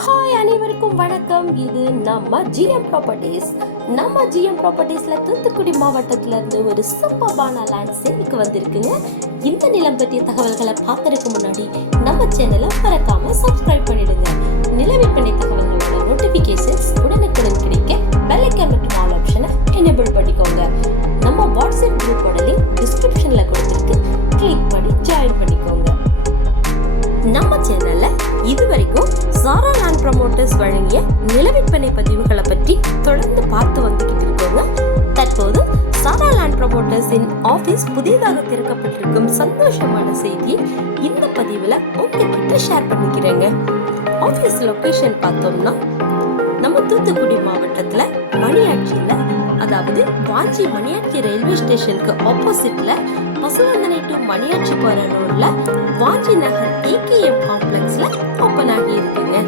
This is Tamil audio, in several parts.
ஹாய் அனைவருக்கும் வணக்கம். இது நம்ம ஜிஎம் ப்ராப்பர்ட்டிஸ் நம்ம ஜிஎம் ப்ராப்பர்ட்டிஸ்ல தூத்துக்குடி மாவட்டத்துல இருந்து ஒரு சூப்பர்பான லேண்ட் சேலுக்கு வந்திருக்குங்க. இந்த நிலம் பற்றிய தகவல்களை பார்க்கறதுக்கு முன்னாடி நம்ம சேனலை மறக்காம சப்ஸ்கிரைப் பண்ணிடுங்க. நில விற்பனை தகவல்களோட நோட்டிபிகேஷன்ஸ் உடனுக்கு மோட்டர்ஸ் வழங்கிய நிலவிற்பனை பதிவுகளை பற்றி தொடர்ந்து பார்த்து வந்துகிட்டு இருக்கோங்க தற்போது சாரா லேண்ட் ப்ரமோட்டர்ஸின் ஆஃபீஸ் புதிதாக திறக்கப்பட்டிருக்கும் சந்தோஷமான செய்தியை இந்த பதிவில் உங்ககிட்ட ஷேர் பண்ணிக்கிறேங்க. ஆஃபீஸ் லொக்கேஷன் பார்த்தோம்னா நம்ம தூத்துக்குடி மாவட்டத்தில் மணியாட்சியில் அதாவது வாஞ்சி மணியாட்சி ரயில்வே ஸ்டேஷனுக்கு ஆப்போசிட்டில் பசுவந்தனை டு மணியாட்சி போகிற ரோடில் வாஞ்சி நகர் ஏகேஎம் காம்ப்ளெக்ஸில் ஓப்பன் ஆகி இருக்குங்க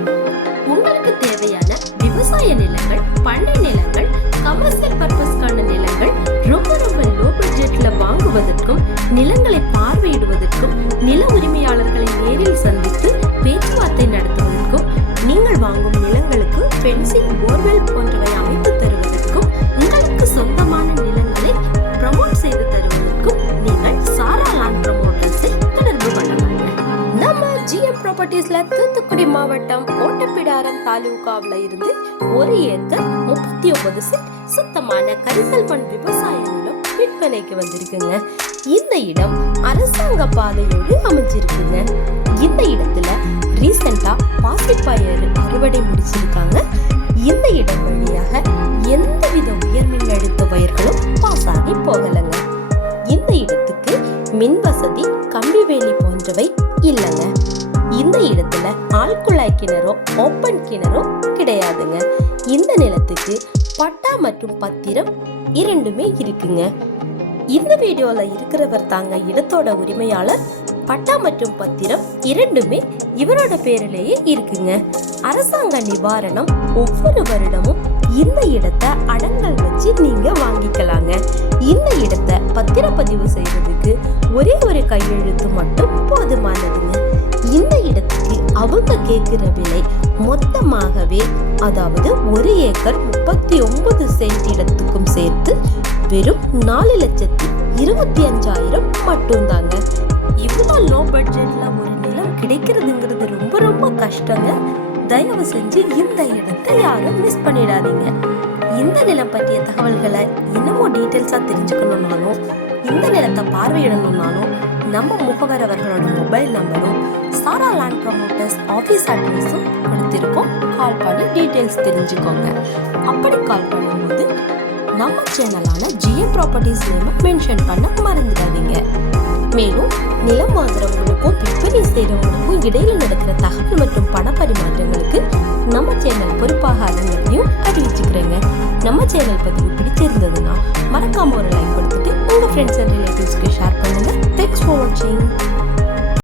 உங்களுக்கு தேவையான விவசாய நிலங்கள் பண்ணை நிலங்கள் கமர்ஷியல் பர்பஸ்க்கான நிலங்கள் ரொம்ப ரொம்ப லோ பட்ஜெட்ல வாங்குவதற்கும் நிலங்களை பார்வையிடுவதற்கும் நில உரிமையாளர்களை நேரில் சந்தித்து பேச்சுவார்த்தை நடத்துவதற்கும் நீங்கள் வாங்கும் நிலங்களுக்கு ஃபென்சிங் போர்வெல் ப்ராப்பர்ட்டிஸ்ல தூத்துக்குடி மாவட்டம் ஓட்டப்பிடாரம் தாலுகாவில் இருந்து ஒரு ஏக்கர் முப்பத்தி ஒன்பது சென்ட் சுத்தமான கரிசல் மண் விவசாய நிலம் விற்பனைக்கு வந்திருக்குங்க. இந்த இடம் அரசாங்க பாதையோடு அமைஞ்சிருக்குங்க. இந்த இடத்துல ரீசெண்டா பாசிப்பயிர் அறுவடை முடிச்சிருக்காங்க. இந்த இடம் வழியாக எந்தவித உயர் மின் அழுத்த பாஸ் ஆகி போகலைங்க. இந்த இடத்துக்கு மின் வசதி கம்பி வேலி போன்றவை இல்லைங்க. ஆழ்குழாய் கிணறோ ஓப்பன் கிணறோ கிடையாதுங்க. இந்த நிலத்துக்கு பட்டா மற்றும் பத்திரம் இரண்டுமே இருக்குங்க. இந்த வீடியோவில் இருக்கிறவர் தாங்க இடத்தோட உரிமையாளர். பட்டா மற்றும் பத்திரம் இரண்டுமே இவரோட பேரிலேயே இருக்குங்க. அரசாங்க நிவாரணம் ஒவ்வொரு வருடமும் இந்த இடத்தை அடங்கல் வச்சு நீங்க வாங்கிக்கலாங்க. இந்த இடத்தை பத்திரப்பதிவு செய்வதற்கு ஒரே ஒரு கையெழுத்து மட்டும் போதுமானதுங்க. கேட்கிற விலை மொத்தமாகவே அதாவது ஒரு ஏக்கர் முப்பத்தி ஒன்பது சென்ட் இடத்துக்கும் சேர்த்து வெறும் நாலு லட்சத்தி இருபத்தி அஞ்சாயிரம் மட்டும்தாங்க. இவ்வளோ லோ பட்ஜெட்டில் ஒரு நிலம் கிடைக்கிறதுங்கிறது ரொம்ப ரொம்ப கஷ்டங்க. தயவு செஞ்சு இந்த இடத்தை யாரும் மிஸ் பண்ணிடாதீங்க. இந்த நிலம் பற்றிய தகவல்களை இன்னமும் டீட்டெயில்ஸாக தெரிஞ்சுக்கணும்னாலும் இந்த நிலத்தை பார்வையிடணும்னாலும் நம்ம முகவர் அவர்களோட மொபைல் நம்பரும் சாரா லேண்ட் ப்ரமோட்டர்ஸ் ஆஃபீஸ் அட்ரஸும் கொடுத்துருக்கோம். கால் பண்ணி டீட்டெயில்ஸ் தெரிஞ்சுக்கோங்க. அப்படி கால் பண்ணும்போது நம்ம சேனலான ஜிஏ ப்ராப்பர்ட்டிஸ் நேமை மென்ஷன் பண்ண மறந்துடாதீங்க. மேலும் நிலம் வாங்குறவங்களுக்கும் விற்பனை செய்கிறவங்களுக்கும் இடையில நடக்கிற தகவல் மற்றும் பண பரிமாற்றங்களுக்கு நம்ம சேனல் பொறுப்பாகாதுங்கிறதையும் அறிவிச்சுக்கிறேங்க. நம்ம சேனல் பதிவு பிடிச்சிருந்ததுன்னா மறக்காம ஒரு லைக் கொடுத்துட்டு உங்க ஃப்ரெண்ட்ஸ் அண்ட் ரிலேட்டிவ்ஸ்க்கு ஷேர் பண்ணுங்க. for watching.